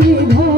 你不